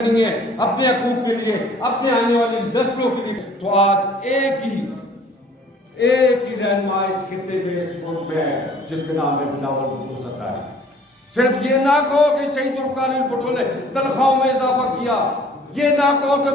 नहीं है अपने हकूक के लिए, अपने आने वाली नस्लों के लिए। तो आज एक ही रहनुमा इस खित्ते में, इस मुल्क में है, जिसका नाम है बिलावल भुट्टो सरदारी। सिर्फ ये ना कहो कि शहीद जुल्फ़िकार भुट्टो ने तनख्वाहों में इजाफा किया, ये ना कहो कि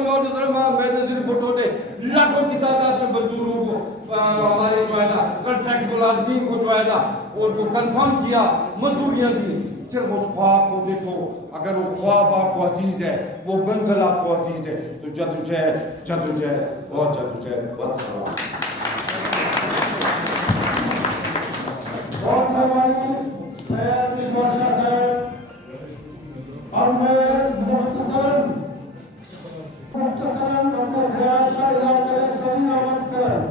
बेनज़ीर भुट्टो ने लाखों की तादाद में मजदूरों को हमारे जो है ना कॉन्ट्रैक्ट मुलाजमीन को जो है ना उनको कन्फर्म किया, मजदूरियाँ दी। सिर्फ उस ख्वाब को देखो, अगर वो ख्वाब आपको अजीज है, वो मंजिल आपको अजीज है, तो जद्दोजहद बहुत जद्दोजहद बहुत और मैं मुख्तसरन अपने ख्याल का इज़हार करें, सभी आवाज़ करें।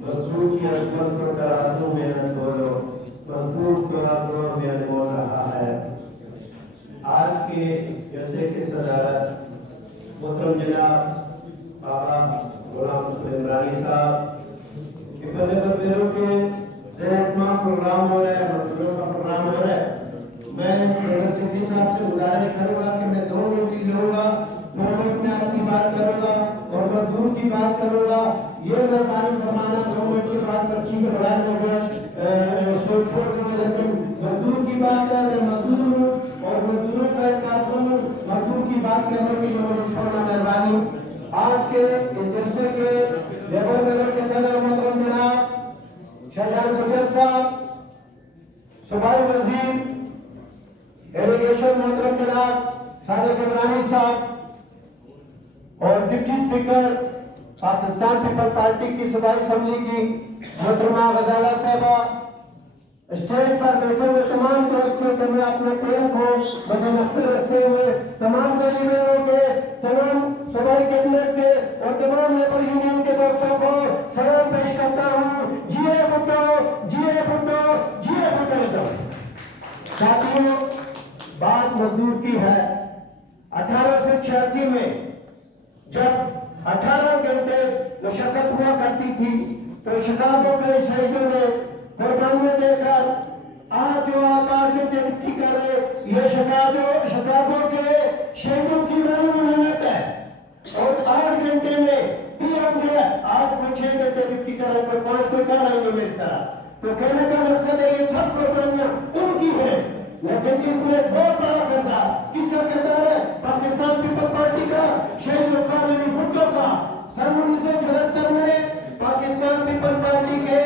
मजदूर की अजमत को तराजू में न तोलो, मजदूर को हाथों में अनमोल रहा है। आज के जलसे की सदारत मोहतरम जनाब बाबा गुलाम इमरानी साहब के बंदों के ज़ेर-ए-इत्माम प्रोग्राम हो रहा है, मजदूरों का प्रोग्राम हो रहा है। मैं प्रोग्राम सिद्धि साहब से गुजारिश करूँगा कि मैं 2 मिनट ही लूँगा, 2 मिनट में अपनी बात करूँगा और मजदूर की बात करूँगा। ये मेहरबानी फरमाना 2 मिनट के बाद बच्ची के बयान होगा, छोड़ दूँगा, लेकिन मजदूर की बात है, मैं मजदूर हूँ और मजदूरों का एक कारकुन हूँ। मजदूर की बात करने के लिए मुझे छोड़ना मेहरबानी। आज के इस जलसे के लेबर मेयर के सदर मोहतरम जनाब शाहजहां सैयद साहब, सूबाई वजीर इरिगेशन मोहतरम जनाब सादिक इमरानी साहब और deputy speaker Pakistan people party की सूबाई असेंबली की मोहतरमा गजाला साहबा, स्टेज पर बैठे हुए तमाम दोस्तों को मैं अपने प्रेम को मद्देनजर रखते हुए तमाम गरीबों के, तमाम सूबाई कैबिनेट के और तमाम लेबर यूनियन के दोस्तों को सलाम पेश करता हूँ। जिए भुट्टो, जिए भुट्टो, जिए भुट्टो। साथियों, बात मजदूर की है। 1886 में जब 18 घंटे मुशक्कत हुआ करती थी तो शिकागो के शहीदों ने कुर्बानियां देकर आज जो आप आगे तरक्की कर रहे, ये शिकागो के शहीदों की मेहनत है। और 8 घंटे में भी हम जो है आज कोई 6 घंटे तरक्की कर रहे, कोई 5 कोई कर रहे मेरी तरह। तो कहने का मकसद है ये सब कुर्बानियां उनकी है, लेकिन इसमें बहुत बड़ा किरदार किसका किरदार है? पाकिस्तान पीपल पार्टी का, शहीद जुल्फ़िकार भुट्टो का। सन 1974 में पाकिस्तान पीपल पार्टी के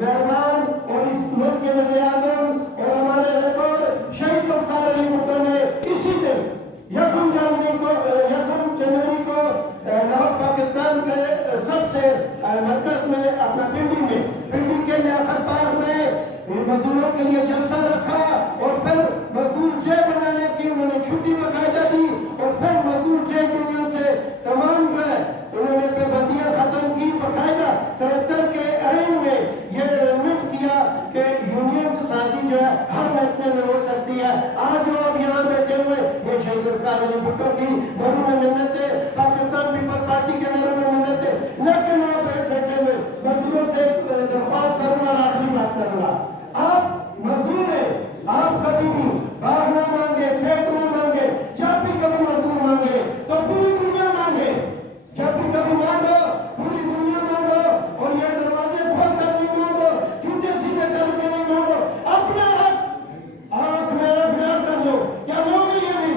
मेहमान और इस मुल्क के वज़ीर-ए-आज़म और हमारे रहबर शहीद जुल्फ़िकार भुट्टो ने इसी दिन 1 जनवरी को लाहौर पाकिस्तान के सबसे मरकज में अपना पिंडी के लियाकत बाग में मजदूरों के लिए जलसा रखा और फिर मजदूर डे बनाने की उन्होंने छुट्टी बाकायदा दी और फिर मजदूर डे यूनियन से तमाम जो है उन्होंने पाबंदियां खत्म की। बाकायदा 73 के आईन में यह अमेंडमेंट किया कि यूनियन साथी जो है हर महकमे में हो सकती है। आज जो अब यहाँ बैठे हुए ये शहीद जुल्फ़िकार भुट्टो की मरू में मिन्नत है, पाकिस्तान पीपल पार्टी के मरू में मिन्नत है, लेकिन वहाँ बैठे हुए मजदूरों से दरख्वास्त करूंगा, आखिरी बात करूंगा। आप मजदूर हैं, आप कभी भी बाग ना मांगे, खेत ना मांगे, जब भी कभी मजदूर मांगे तो पूरी दुनिया मांगे। जब भी कभी मांगो पूरी दुनिया मांगो और ये दरवाजे खोल कर नहीं मांगो, जूते सीधे करके नहीं मांगो, अपना हक आंख में अभिनय कर लो। क्या लोगे ये नहीं?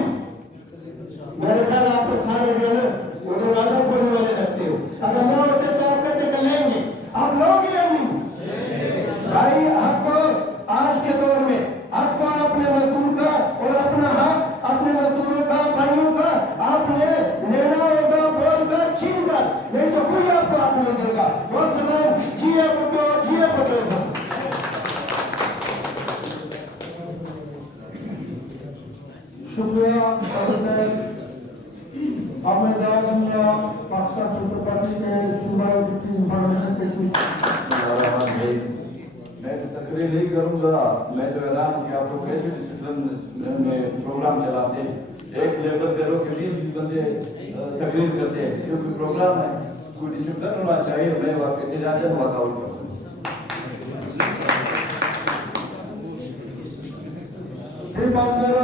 मेरे ख्याल आप तो सारे जो है वो दरवाजा खोलने वाले लगते हो। अगर ना होते तो आप कहते कि लेंगे, आप लोग ये नहीं भाई। आपको आज के दौर में आपको अपने मजदूर का और अपना हक अपने मजदूरों का, भाइयों का आपने लेना होगा, बोलकर छीन कर, नहीं तो कोई आपको हक नहीं देगा। बहुत समय जिए भुट्टो, जिए भुट्टो। शुक्रिया अब मैं पाकिस्तान पीपल पार्टी के सूबाई डिप्टी इंफॉर्मेशन के मैं तो तकरीर नहीं करूँगा। मैं तो ऐलान कि आप लोग कैसे डिसिप्लिन में प्रोग्राम चलाते हैं। एक लेबर बेरों के 20 बंदे तकरीर करते हैं क्योंकि प्रोग्राम है। कोई डिसिप्लिन होना चाहिए, मैं वाकई इजाजत वाकआउट करूँ। Terima kasih.